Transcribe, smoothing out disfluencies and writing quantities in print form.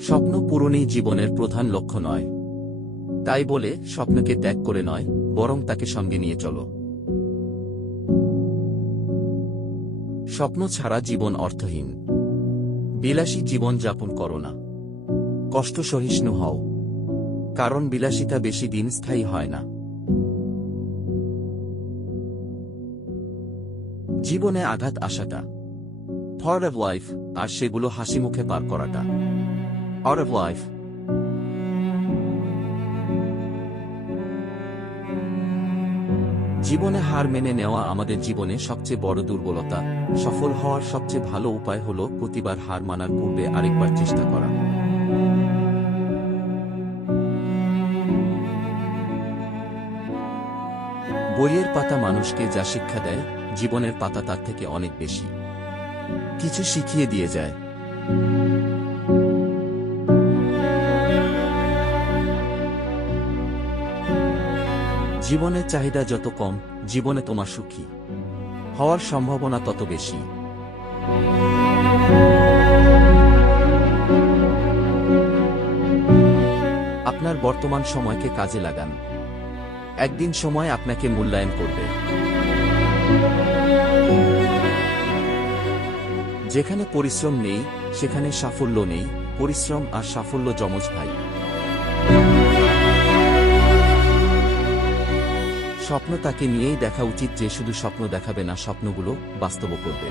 স্বপ্ন পূরণই জীবনের প্রধান লক্ষ্য নয়। তাই বলে স্বপ্নকে ত্যাগ করে নয়, বরং তাকে সঙ্গে নিয়ে চলো। স্বপ্ন ছাড়া জীবন অর্থহীন। বিলাসী জীবন যাপন করো না। কষ্ট সহিষ্ণু হও, কারণ বিলাসিতা বেশি দিন স্থায়ী হয় না। জীবনে আঘাত আসাটা পার্ট অফ লাইফ, আর সেগুলো হাসিমুখে পার করাটা আউট অফ লাইফ। জীবনে হার মেনে নেওয়া আমাদের জীবনে সবচেয়ে বড় দুর্বলতা। সফল হওয়ার সবচেয়ে ভালো উপায় হল প্রতিবার হার মানার পূর্বে আরেকবার চেষ্টা করা। বইয়ের পাতা মানুষকে যা শিক্ষা দেয়, জীবনের পাতা তার থেকে অনেক বেশি কিছু শিখিয়ে দিয়ে যায়। জীবনের চাহিদা যত কম, জীবনে তোমার সুখী হওয়ার সম্ভাবনা তত বেশি। আপনার বর্তমান সময়কে কাজে লাগান। একদিন সময় আপনাকে মূল্যায়ন করবে। যেখানে পরিশ্রম নেই, সেখানে সাফল্য নেই। পরিশ্রম আর সাফল্য যমজ ভাই। স্বপ্ন তাকে নিয়েই দেখা উচিত যে শুধু স্বপ্ন দেখাবে না, স্বপ্নগুলো বাস্তব করবে।